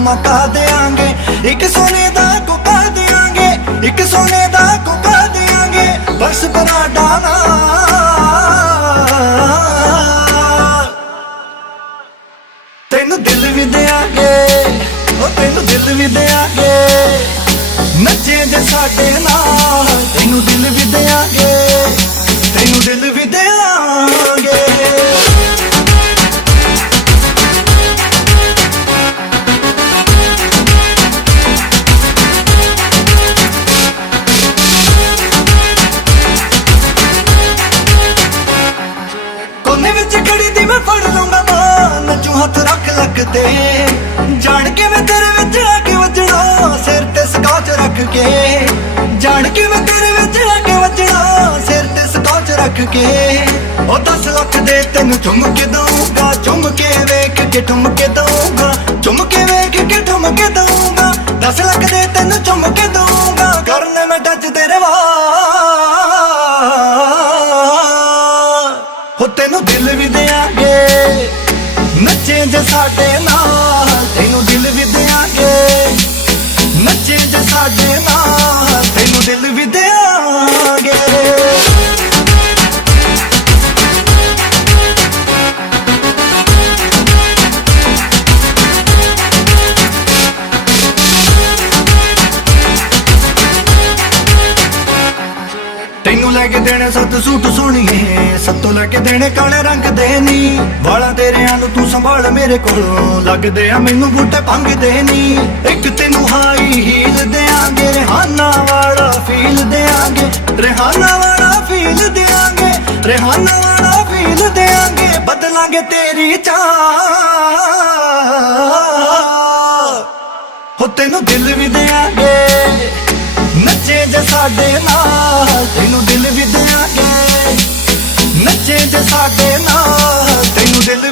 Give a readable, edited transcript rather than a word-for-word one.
धमाका देंगे, एक सोने दा कोका देंगे, एक सोने दा कोका देंगे, बस बना डाला तेनू दिल भी देंगे, ओ तेनू दिल भी देंगे, नचे जे साडे नाल तेनू दिल भी देंगे, तेनू दिल भी देंगे। कोने विच खड़ी दी मैं फड़ लूंगा मां, नचू हथ रख लगते, जान के मैं तेरे विच आके वजना, सिर ते स्कॉच रख के, जान के मैं तेरे विच आके वजना, सिर ते स्कॉच रख के, ओ 10 लाख दे तेनू चुम के दूंगा, चुम के वेख के ठुम के दूंगा, चुम के वेख के ठुम के दूंगा, 10 लाख दे तेनू चुम के दूंगा, करने में टच तेरे हो तेनू दिल भी देंगे, नचे जे साडे नाल तेनू दिल भी देंगे, नचे जे साडे नाल तेनू दिल भी देंगे। तेनू लैके देने 7 सूट सोहणीए, सत्तों लैके देने काले रंग दे नी, वाला तेरे आनू तू संभाल मेरे कोलों, लगदे आ मैनू बूटे भंग दे नी, एक तेनू हाई हील देंगे, रेहाना वाला फील देंगे, रेहाना वाला फील देंगे, रेहाना वाला फील देंगे, बदलांगे तेरी चाह हो तेनू दिल भी देंगे, नचे जे साडे नाल तेनू दिल भी देंगे, नचे जे साडे नाल तेनू दिल